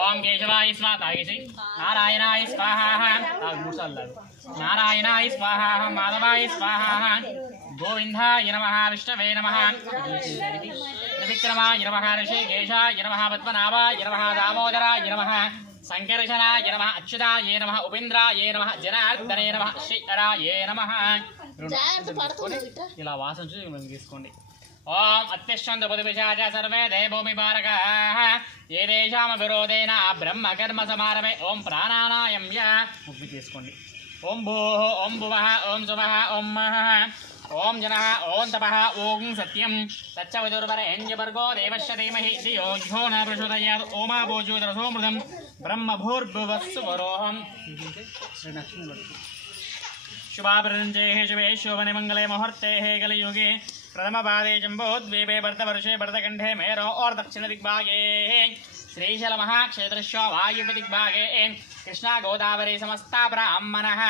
ओम केशवाय स्वाहा नारायणाय स्वाहा नारायणाय स्वाहा माधवाय स्वाहा गोविंदाय नमः विष्णवे नमः त्रिविक्रमाय नमः ऋषिकेशाय नमः पद्मनाभाय नमः दामोदराय नमः संकर्षणाय नमः अच्युताय नमः उपेन्द्राय नमः जनार्दने नमः श्रीधराय नमः ఇలా వాసన చూసి మనం తీసుకోండి ఓం అత్యశ్చంద బుధపిశాచ సర్వే దేవోమిపారకాః ఏ దేశామ విరోధేన బ్రహ్మ కర్మ సమారభే ఓం ప్రాణానాయం యా ముక్తి తీసుకోండి ఓం భూః ఓం భువః ఓం సువః ఓం మహః ఓం జనః ఓం తపః ఓం సత్యం తచ్చ విదుర్వరేణ్యభర్గో దేవస్య ధీమహి ధియో యో న ప్రచోదయాత్ ఓమాభోజ్యోతిరసోమృతం బ్రహ్మ భూర్భువస్సువరోహం शुभाभृंजे शुभे शोभने मंगले मुहूर्ते कलियुगे प्रथम पादे जम्बोद्वीपे भरतवर्षे भरतकंठे मेरो और दक्षिण दिग्भागे श्रीशैल महाक्षेत्रस्य वायुव्य दिग्भागे कृष्णा गोदावरी समस्ता ब्राह्मणः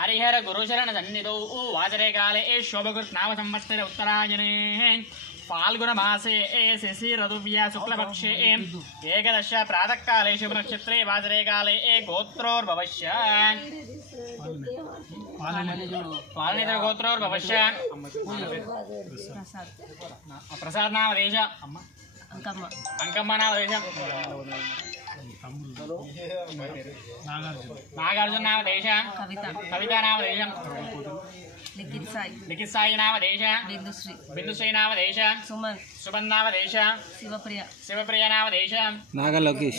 हरिहर गुरुशरण सन्निधौ वासरे काले शोभकृत् नाम संवत्सरे उत्तरायणे फाल्गुन मासे शिशिर ऋतुव्या शुक्लपक्षे एकदश प्रातः काले शुभ नक्षत्रे वासरे काले गोत्रोर्भवस्य पालनिधर गोत्रोर्भवस्य प्रसाद नाम देश अंकम्म नाम देश नागार्जुन नाम देश कविता नाम देश लिखित साई नाम देश बिंदुश्री नाम देश सुमन नाम देश शिवप्रिया नाम देश नागलोकेश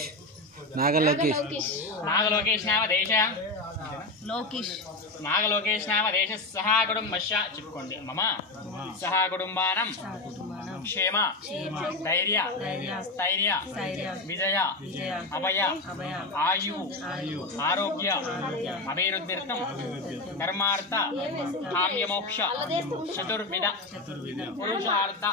नाम देश नागलोकेश नाम देश सह कुटुंबस्य चिक्कोंडि मम सह कुटुंबानां क्षेम धैर्य स्थैर्य विजय अभय आयु आरोग्य अभिवृद्ध्यर्थं धर्मार्थ काम्य मोक्ष चतुर्विध पुरुषार्थ